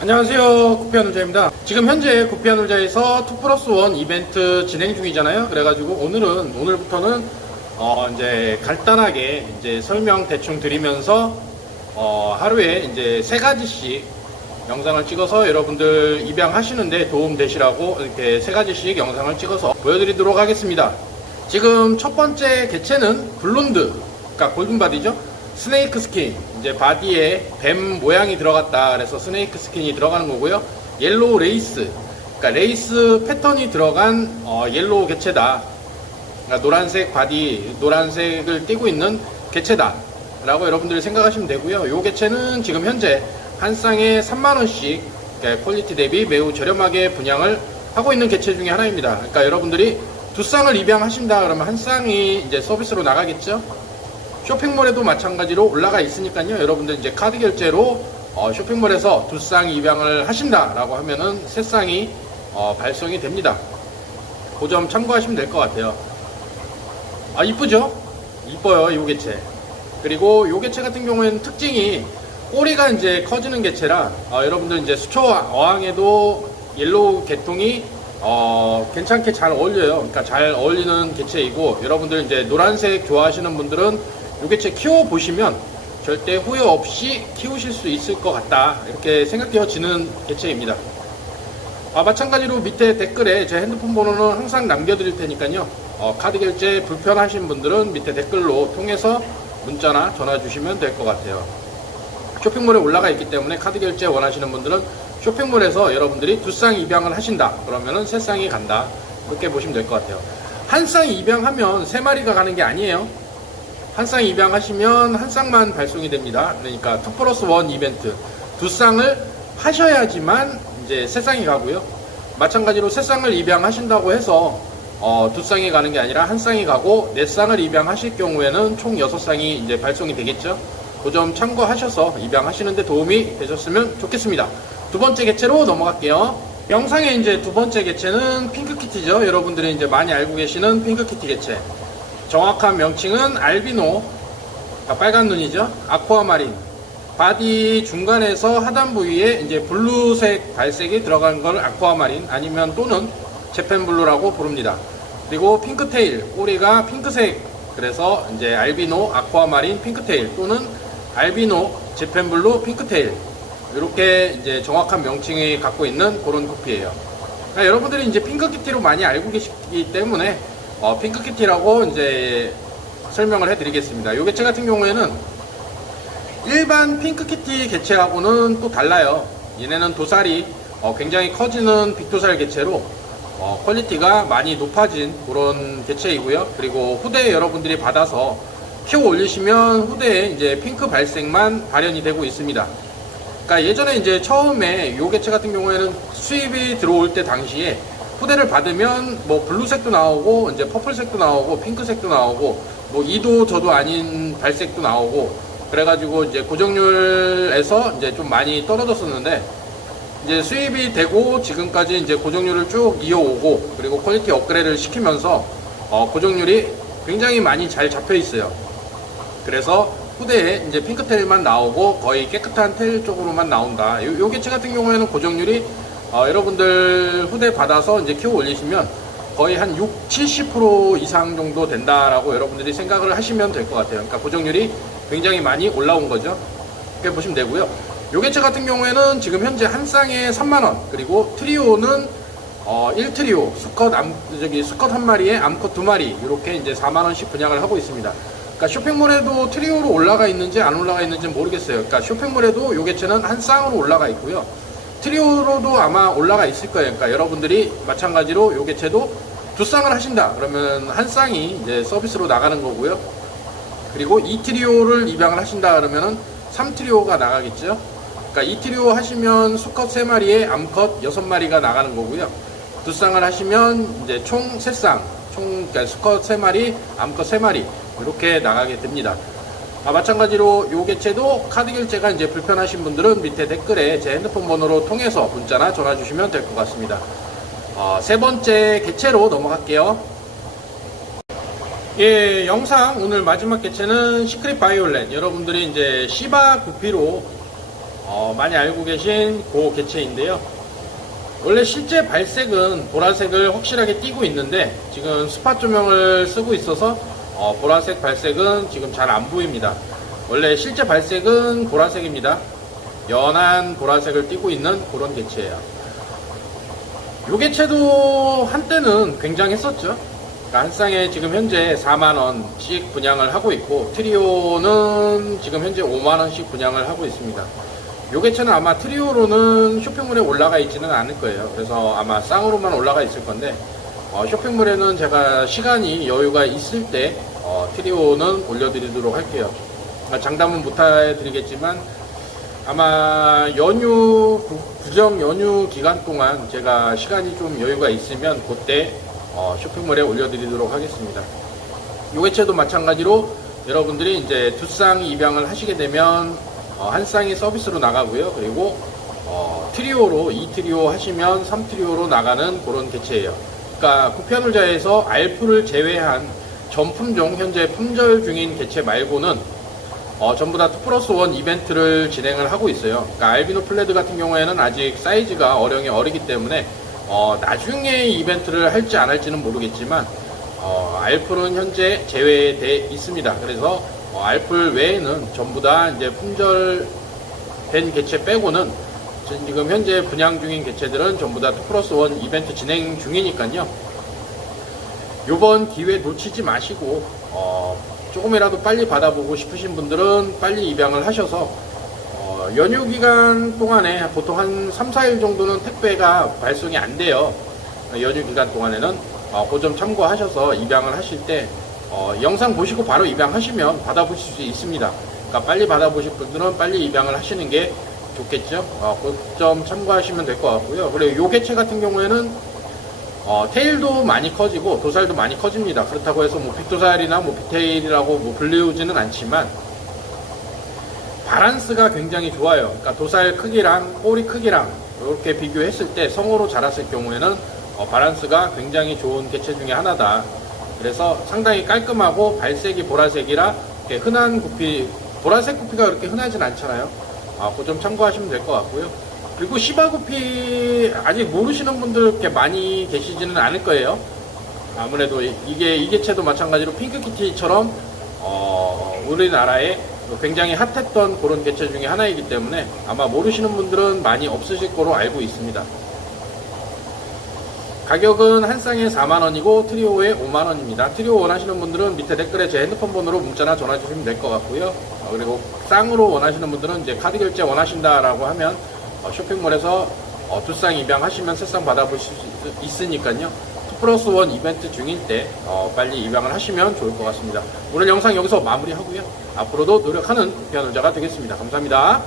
안녕하세요. 구피아놀자입니다. 지금 현재 구피아놀자에서 2 플러스 1 이벤트 진행 중이잖아요. 그래가지고 오늘은 오늘부터는 어 이제 간단하게 이제 설명 대충 드리면서 어 하루에 이제 세 가지씩 영상을 찍어서 여러분들 입양하시는데 도움 되시라고 이렇게 세 가지씩 영상을 찍어서 보여드리도록 하겠습니다. 지금 첫 번째 개체는 블론드 그러니까 골든바디죠 스네이크 스킨. 이제 바디에 뱀 모양이 들어갔다. 그래서 스네이크 스킨이 들어가는 거고요. 옐로우 레이스. 그러니까 레이스 패턴이 들어간 어, 옐로우 개체다. 그러니까 노란색 바디 노란색을 띠고 있는 개체다 라고 여러분들이 생각하시면 되고요. 요 개체는 지금 현재 한 쌍에 3만원씩 그러니까 퀄리티 대비 매우 저렴하게 분양을 하고 있는 개체 중에 하나입니다. 그러니까 여러분들이 두 쌍을 입양하신다 그러면 한 쌍이 이제 서비스로 나가겠죠 쇼핑몰에도 마찬가지로 올라가 있으니까요. 여러분들 이제 카드 결제로 어, 쇼핑몰에서 두 쌍 입양을 하신다라고 하면은 세 쌍이 어, 발송이 됩니다. 그 점 참고하시면 될 것 같아요. 아 이쁘죠? 이뻐요 이 개체. 그리고 요 개체 같은 경우에는 특징이 꼬리가 이제 커지는 개체라 어, 여러분들 이제 수초 어항에도 옐로우 개통이 어, 괜찮게 잘 어울려요. 그러니까 잘 어울리는 개체이고 여러분들 이제 노란색 좋아하시는 분들은 요 개체 키워 보시면 절대 후회 없이 키우실 수 있을 것 같다 이렇게 생각되어지는 개체입니다. 아, 마찬가지로 밑에 댓글에 제 핸드폰 번호는 항상 남겨드릴 테니까요. 어, 카드 결제 불편하신 분들은 밑에 댓글로 통해서 문자나 전화 주시면 될 것 같아요. 쇼핑몰에 올라가 있기 때문에 카드 결제 원하시는 분들은 쇼핑몰에서 여러분들이 두 쌍 입양을 하신다. 그러면은 세 쌍이 간다. 그렇게 보시면 될 것 같아요. 한 쌍 입양하면 세 마리가 가는 게 아니에요. 한 쌍 입양하시면 한 쌍만 발송이 됩니다. 그러니까 2 플러스 1 이벤트. 두 쌍을 하셔야지만 이제 세 쌍이 가고요. 마찬가지로 세 쌍을 입양하신다고 해서 어, 두 쌍이 가는 게 아니라 한 쌍이 가고 네 쌍을 입양하실 경우에는 총 여섯 쌍이 이제 발송이 되겠죠. 그 점 참고하셔서 입양하시는데 도움이 되셨으면 좋겠습니다. 두 번째 개체로 넘어갈게요. 영상의 이제 두 번째 개체는 핑크키티죠. 여러분들이 이제 많이 알고 계시는 핑크키티 개체. 정확한 명칭은 알비노, 아, 빨간 눈이죠. 아쿠아마린. 바디 중간에서 하단 부위에 이제 블루색 발색이 들어간 걸 아쿠아마린 아니면 또는 재팬 블루라고 부릅니다. 그리고 핑크테일, 꼬리가 핑크색. 그래서 이제 알비노, 아쿠아마린, 핑크테일 또는 알비노, 재팬 블루, 핑크테일. 이렇게 이제 정확한 명칭이 갖고 있는 그런 코피예요. 그러니까 여러분들이 이제 핑크키티로 많이 알고 계시기 때문에 어, 핑크키티라고 이제 설명을 해드리겠습니다. 이 개체 같은 경우에는 일반 핑크키티 개체하고는 또 달라요. 얘네는 도살이 어, 굉장히 커지는 빅도살 개체로 어, 퀄리티가 많이 높아진 그런 개체이고요. 그리고 후대에 여러분들이 받아서 키워 올리시면 후대에 이제 핑크 발색만 발현이 되고 있습니다. 그러니까 예전에 이제 처음에 요 개체 같은 경우에는 수입이 들어올 때 당시에 후대를 받으면 뭐 블루색도 나오고 이제 퍼플색도 나오고 핑크색도 나오고 뭐 이도 저도 아닌 발색도 나오고 그래가지고 이제 고정률에서 이제 좀 많이 떨어졌었는데 이제 수입이 되고 지금까지 이제 고정률을 쭉 이어오고 그리고 퀄리티 업그레이드를 시키면서 어, 고정률이 굉장히 많이 잘 잡혀 있어요. 그래서 후대에 이제 핑크테일만 나오고 거의 깨끗한 테일 쪽으로만 나온다. 요, 요 개체 같은 경우에는 고정률이 어, 여러분들 후대 받아서 이제 키워 올리시면 거의 한 6, 70% 이상 정도 된다라고 여러분들이 생각을 하시면 될 것 같아요. 그러니까 고정률이 굉장히 많이 올라온 거죠. 이렇게 보시면 되고요. 요 개체 같은 경우에는 지금 현재 한 쌍에 3만원, 그리고 트리오는 어, 1트리오, 수컷 암, 저기 수컷 한 마리에 암컷 두 마리, 이렇게 이제 4만원씩 분양을 하고 있습니다. 그러니까 쇼핑몰에도 트리오로 올라가 있는지 안 올라가 있는지 모르겠어요. 그러니까 쇼핑몰에도 요 개체는 한 쌍으로 올라가 있고요. 트리오로도 아마 올라가 있을 거예요. 그러니까 여러분들이 마찬가지로 요 개체도 두 쌍을 하신다. 그러면 한 쌍이 이제 서비스로 나가는 거고요. 그리고 2트리오를 입양을 하신다 그러면은 3트리오가 나가겠죠. 그러니까 2트리오 하시면 수컷 3마리에 암컷 6마리가 나가는 거고요. 두 쌍을 하시면 이제 총 3쌍, 총 그러니까 수컷 3마리, 암컷 3마리 이렇게 나가게 됩니다. 아, 마찬가지로 요 개체도 카드 결제가 이제 불편하신 분들은 밑에 댓글에 제 핸드폰 번호로 통해서 문자나 전화 주시면 될 것 같습니다. 어, 세 번째 개체로 넘어갈게요. 예, 영상 오늘 마지막 개체는 시크릿 바이올렛. 여러분들이 이제 시바 구피로 어, 많이 알고 계신 고 개체인데요. 원래 실제 발색은 보라색을 확실하게 띄고 있는데 지금 스팟 조명을 쓰고 있어서 어, 보라색 발색은 지금 잘 안 보입니다. 원래 실제 발색은 보라색입니다. 연한 보라색을 띄고 있는 그런 개체예요. 요 개체도 한때는 굉장했었죠. 그러니까 한 쌍에 지금 현재 4만원씩 분양을 하고 있고 트리오는 지금 현재 5만원씩 분양을 하고 있습니다. 요 개체는 아마 트리오로는 쇼핑몰에 올라가 있지는 않을 거예요. 그래서 아마 쌍으로만 올라가 있을 건데 어, 쇼핑몰에는 제가 시간이 여유가 있을 때 어, 트리오는 올려드리도록 할게요. 아, 장담은 못 해드리겠지만 아마 연휴 구- 구정 연휴 기간 동안 제가 시간이 좀 여유가 있으면 그때 어, 쇼핑몰에 올려드리도록 하겠습니다. 요 개체도 마찬가지로 여러분들이 이제 두 쌍 입양을 하시게 되면 어, 한 쌍이 서비스로 나가고요. 그리고 어, 트리오로 2트리오 하시면 3트리오로 나가는 그런 개체예요. 그러니까 쿠피아놀자에서 알프를 제외한 전 품종 현재 품절 중인 개체 말고는 어, 전부 다2 플러스 1 이벤트를 진행을 하고 있어요. 그러니까 알비노 플레드 같은 경우에는 아직 사이즈가 어령이 어리기 때문에 어, 나중에 이벤트를 할지 안 할지는 모르겠지만 어, 알풀은 현재 제외돼 있습니다. 그래서 어, 알풀 외에는 전부 다 이제 품절된 개체 빼고는 지금 현재 분양 중인 개체들은 전부 다2 플러스 1 이벤트 진행 중이니까요. 요번 기회 놓치지 마시고 어, 조금이라도 빨리 받아보고 싶으신 분들은 빨리 입양을 하셔서 어, 연휴 기간 동안에 보통 한 3, 4일 정도는 택배가 발송이 안 돼요. 어, 연휴 기간 동안에는 어, 그점 참고하셔서 입양을 하실 때 어, 영상 보시고 바로 입양하시면 받아보실 수 있습니다. 그러니까 빨리 받아보실 분들은 빨리 입양을 하시는 게 좋겠죠. 어, 그점 참고하시면 될 것 같고요. 그리고 요 개체 같은 경우에는 어, 테일도 많이 커지고 도살도 많이 커집니다. 그렇다고 해서 뭐 빅도살이나 뭐 빅테일이라고 뭐 불리우지는 않지만 바란스가 굉장히 좋아요. 그러니까 도살 크기랑 꼬리 크기랑 이렇게 비교했을 때 성으로 자랐을 경우에는 어, 바란스가 굉장히 좋은 개체 중에 하나다. 그래서 상당히 깔끔하고 발색이 보라색이라 흔한 구피, 보라색 구피가 그렇게 흔하진 않잖아요. 아, 그 점 참고하시면 될 것 같고요. 그리고 시바구피 아직 모르시는 분들 이렇게 많이 계시지는 않을 거예요. 아무래도 이- 이게 이 개체도 마찬가지로 핑크키티처럼 어, 우리나라에 굉장히 핫했던 그런 개체 중에 하나이기 때문에 아마 모르시는 분들은 많이 없으실 거로 알고 있습니다. 가격은 한 쌍에 4만원이고 트리오에 5만원입니다. 트리오 원하시는 분들은 밑에 댓글에 제 핸드폰 번호로 문자나 전화 주시면 될 것 같고요. 어, 그리고 쌍으로 원하시는 분들은 이제 카드 결제 원하신다라고 하면 어, 쇼핑몰에서 어, 두쌍 입양하시면 세 쌍 받아보실 수 있- 있으니까요. 2 플러스 1 이벤트 중일 때 어, 빨리 입양을 하시면 좋을 것 같습니다. 오늘 영상 여기서 마무리하고요. 앞으로도 노력하는 피아노자가 되겠습니다. 감사합니다.